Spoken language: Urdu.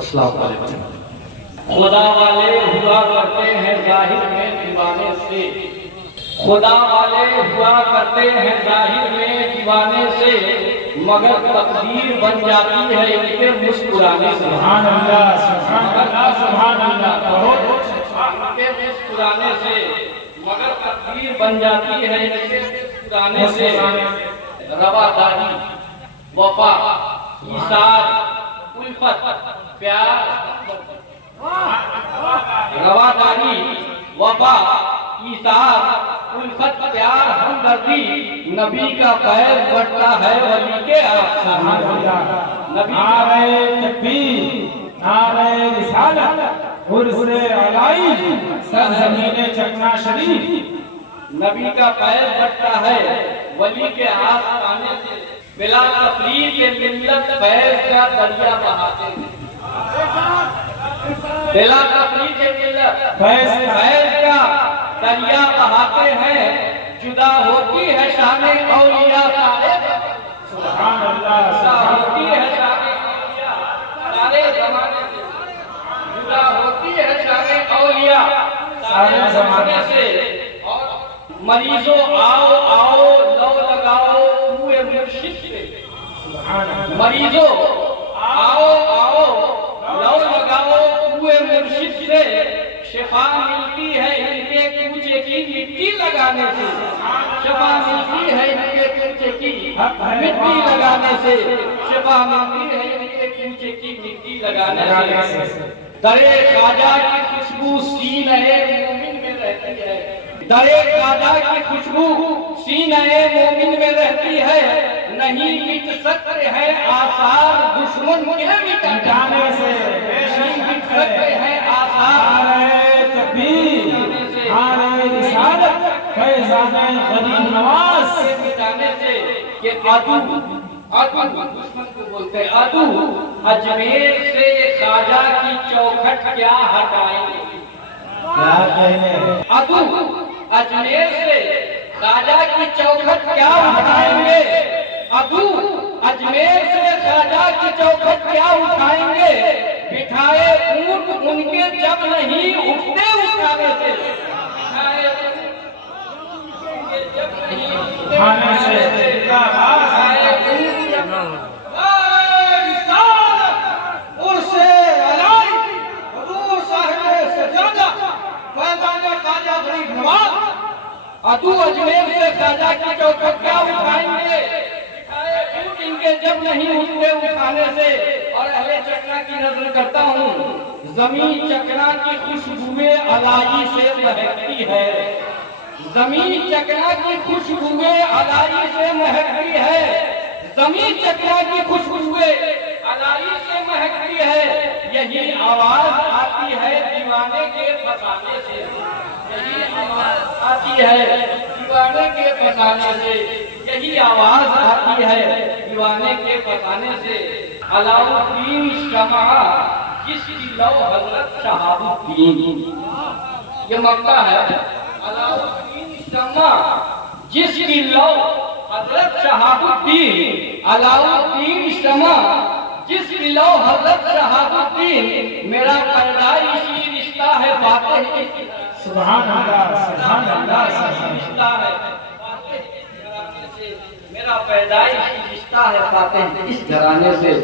السلام علیکم۔ خدا والے ہوا کرتے ہیں ظاہر میں دیوانے سے، خدا والے ہوا کرتے ہیں ظاہر میں دیوانے سے، مگر تقدیر بن جاتی ہے ان کے مسکرانے سے۔ سبحان اللہ، سبحان اللہ، سبحان اللہ۔ ان کے مسکرانے سے، مگر تقدیر بن جاتی ہے ان کے مسکرانے سے۔ رواداری، وفا، ایثار، الفت، پیار، رواداری، وفا، ایثار، الفت، پیار، ہمدردی، نبی کا فیض بڑھتا ہے ولی کے آسان۔ نبی نعرہ تکبیر، نعرہ رسالت، عرص علائی، سرزمین چکنا شریف۔ نبی کا فیض بڑھتا ہے ولی کے آسانے سے، بلا تفریق ملت فیض کا دریا بہاتے ہیں۔ بلا تفریق ملت فیض کا دریا بہاتے ہیں، جدا ہوتی ہے شان اولیاء سارے، سبحان اللہ، جدا ہوتی ہے شان اولیاء سارے زمانے سے، جدا ہوتی ہے شان اولیاء سارے زمانے سے۔ اور مریضوں آؤ آؤ لو لگاؤ کوئے مرشد سے، مریضوں آؤ آؤ لو لگاؤ کوئے مرشد سے، شفا ملتی ہے ان کے کوچے کی مٹی لگانے سے، شفا ملتی ہے ان کے کوچے کی مٹی لگانے سے، شفا ملتی ہے ان کے کوچے کی مٹی لگانے سے۔ درے خواجہ کی خوشبو سینہ مومن میں رہتی ہے، درے خواجہ کی خوشبو سینہ مومن میں رہتی ہے، نہیں مٹ سکتے ہیں آثار دشمن کے مٹانے سے، نہیں مٹ سکتے ہیں آثار نعرہ تکبیر، نعرہ رسالت، فیضان غریب نواز کے مٹانے سے۔ کہ عدو دشمن کو بولتے ہیں عدو اجمیر سے خواجہ کی چوکھٹ کیا ہٹائیں گے، کیا کہنے، عدو اجمیر سے خواجہ کی چوکھٹ کیا ہٹائیں گے، عدو اجمیر سے خواجہ کی چوکھٹ کیا اٹھائیں گے، بٹھائے اونٹ ان کے جب نہیں اٹھتے اٹھانے سے، بٹھائے اونٹ ان کے جب نہیں اٹھتے کھانے سے، بٹھائے اونٹ جب عرص علائی، حضور صاحب سجادہ، فیضان خواجہ غریب نواز، عدو اجمیر سے خواجہ کی چوکھٹ کیا اٹھائیں گے، بٹھائے اونٹ ان کے جب نہیں اٹھتے اٹھانے سے۔ اور اہل چکنا کی نظر کرتا ہوں، زمین چکنا کی خوشبوئے الائی سے مہکتی ہے، زمین چکنا کی خوشبوئے الائی سے مہکتی ہے، زمین چکنا کی خوشبوئے الائی سے مہکتی ہے، یہی آواز آتی ہے دیوانے کے فسانے سے، یہی آواز آتی ہے دیوانے کے فسانے سے، یہی آواز آتی ہے دیوانے کے فسانے سے۔ علاؤ الدین شمع جس کی لو حضرت شہاب الدین، یہ مکہ ہے، علاؤ الدین شمع جس کی لو حضرت شہاب الدین، علاؤ الدین شمع جس کی لو حضرت شہاب الدین، میرا پیدائشی رشتہ ہے فاتح کی، سبحان اللہ، سبحان اللہ، پیدائشی رشتہ ہے فاتح اس گھرانے سے، میرا پیدائشی رشتہ ہے فاتح اس گھرانے سے۔